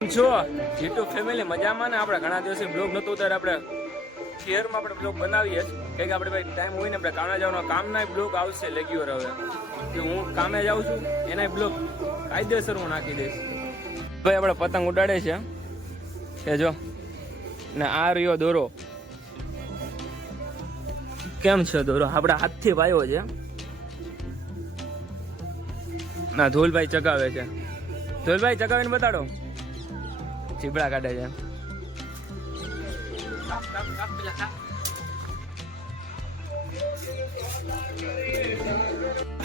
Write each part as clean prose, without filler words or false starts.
છો YouTube family મજામાં ને? આપણે ઘણા દિવસે બ્લોગ નહોતો ત્યારે આપણે શહેરમાં આપણે બ્લોગ બનાવીએ કંઈક આપણે ભાઈ ટાઈમ હોય ને આપણે કામે જવાનો કામના બ્લોગ આવશે રેગ્યુલર. હવે કે હું કામે જાઉં છું એના બ્લોગ કાયદેસર હું નાખી દઈશ. ભાઈ આપણે પતંગ ઉડાડે છે કે જો ને આ રહ્યો દોરો. કેમ છે દોરો? આપણે હાથથી વાયો છે ના. ધોલભાઈ ચગાવે છે. ધોલભાઈ ચગાવીને બતાડો. ચીબડા કાઢે છે.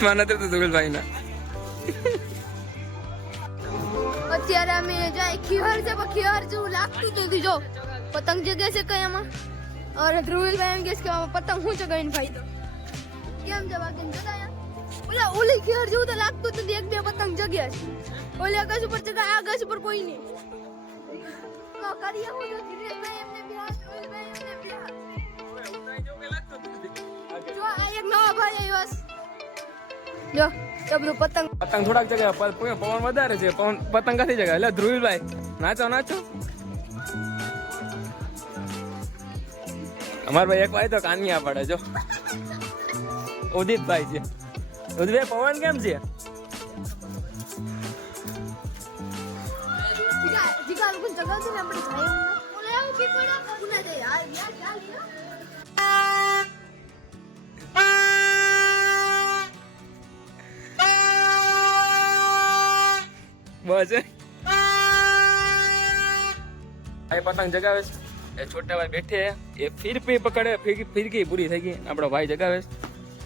માને તો ધોલભાઈ ના અત્યારે અમે જાય ખીહર છે પણ ખીહર જેવું લાગતું નથી. જો પતંગ જગે છે કઈ આમાં. અરે ધ્રુવીલભાઈ એમ કે છે કે પતંગ હું ચગાવીને ભાઈ તો કેમ જવા કેમ જગાયા ઓલા ઓલી ખીહર જેવું તો લાગતું નથી. એક બે પતંગ જગ્યા છે. ઓલી આકાશ ઉપર ચગા આ આકાશ ઉપર કોઈ નહીં. કરીએ હું જો ધીરેશભાઈ એમને બિહાર ધ્રુવીલભાઈ એમને બિહાર જો આ એક નવા ભાઈ આવ્યો છે. જો તો બધું પતંગ થોડાક જગ્યાએ પવન વધારે છે. પતંગ કાથી જગ્યા એટલે ધ્રુવીલભાઈ નાચો નાચો. અમાર ભાઈ એક ભાઈ તો કાનિયા પડે. જો ઉદિતભાઈ છે. ઉદિતભાઈ પવન કેમ છે? જીગા લોકો જગાવશે ને આપણે જાય ઓલે આવું પી પડો પુના જાય યાર યાર બસ ભાઈ પતંગ જગાવે છે. એ છોટા ભાઈ બેઠે એ ફીરકી પકડે. ફીરકી પૂરી થઈ ગઈ. આપણો ભાઈ જગાવે છે.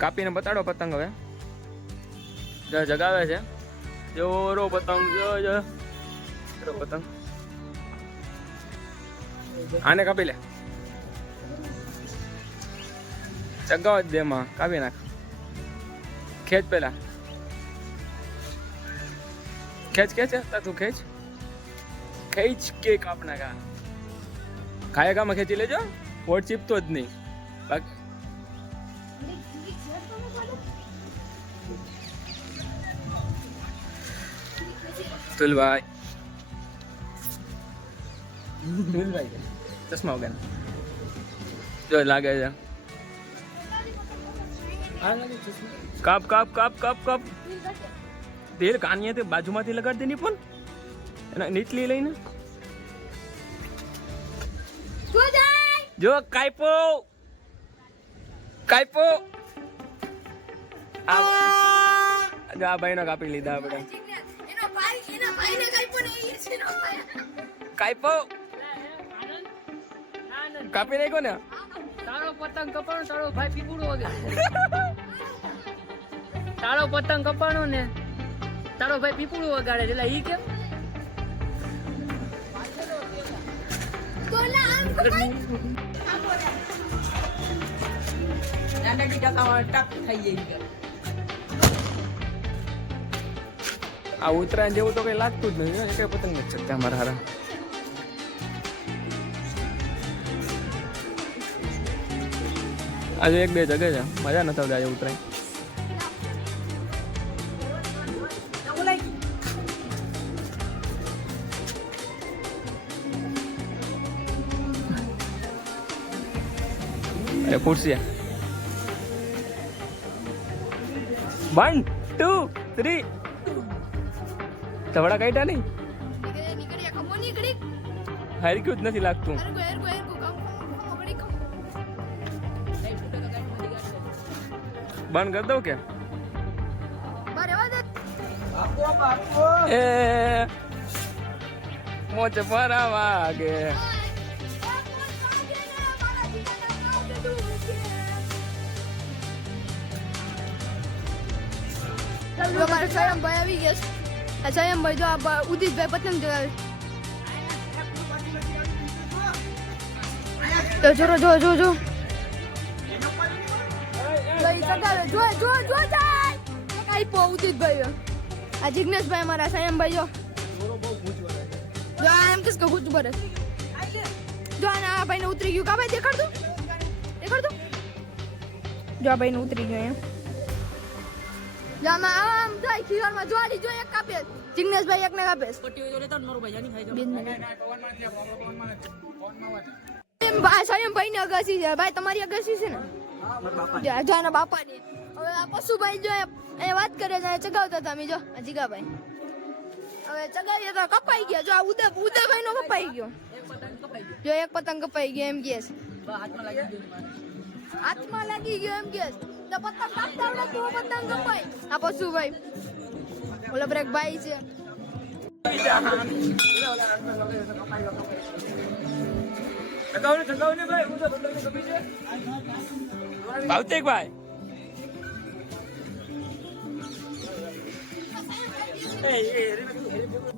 કાપીને બતાડો પતંગ. હવે જગાવે છે. જોરો પતંગ જો પતંગ આને કાપી લે. ચગાવ જ દે માં. કાપી નાખ. ખેંચ પેલા. ખેંચ તું ખેંચ કે કાપ નાખા. ખાયગામાં ખેંચી લેજો. પોટ ચીપતો જ નહીં. બાકી તુલભાઈ ચશ્મા વગર જો લાગે છે. કાપ કાપ કાપ કાપ કાપ. તેલ કાનિયાથી બાજુમાંથી લગાડી દે. પણ એના નીચલી લઈને જો કાઈપો આ ભાઈ નો કાપી લીધા આપણે. કાઈપો કાપી નાખ્યો ને. તારો પતંગ કપાણો તારો ભાઈ પીપુડો વગે. તારો પતંગ કપાણો ને તારો ભાઈ પીપુડો વગાડે એટલે ઈ કેમ? આ ઉત્તરાયણ જેવું તો કઈ લાગતું જ નહીં. કઈ પતંગ નથી શકતા અમારા હારા. આજે એક બે જગ્યા છે. મજા નથી આવતી આજે ઉત્તરાયણ. અરે ખુરશી 1 2 3 તવડા કાઢ્યા નહીં. હરક્યું જ નથી લાગતું. બંધ કરી દઉં કે એ મોચે ફરા વાગે. અમારે સ્વયંભાઈ આવી ગયા છે. આ સ્વયંભાઈ જો આ ઉદિતભાઈ પતંગ ચગાવે. તો જોરો જો જો જો ચગાવે. જો જો જો જાય કાઈપો ઉદિતભાઈ. આ જિગ્નેશભાઈ અમારા સ્વયંભાઈ જો જો એમ કિસ કો ગુજ બરે જો આ ભાઈ ને ઉતરી ગયું. કા ભાઈ દેખાડ દો જો આ ભાઈ ને ઉતરી ગયું. જામાં આમ જાય ખીરમાં જોડી જો એક કાપે જિગ્નેશભાઈ એકને કાપે છે. પટ્ટી હોય તો લેતા ને મારો ભાઈ જાની ખાઈ જાવ. બેન મને. એમ ભાઈ ભાઈને અગાસી છે ભાઈ તમારી અગાસી છે ને જાના બાપાની. હવે આ પશુભાઈ જો એ વાત કરે છે ચગાવતા હતા અમે જો આ જીગાભાઈ હવે ચગાવીએ તો કપાઈ ગયા જો આ ઉદયભાઈ નો કપાઈ ગયો એક પતંગ કપાઈ ગયો. જો એક પતંગ કપાઈ ગયો એમ કે છે. બા હાથમાં લાગી ગયું મારે. હાથમાં લાગી ગયો એમ કે છે. તો પતંગ કાપતા આવડે તો પતંગ કપાય આ પશુભાઈ ઓલો બ્રેક ભાઈ છે ચગાવને ભાઈ હું તો પતંગ કપી છે ભાવતિકભાઈ એ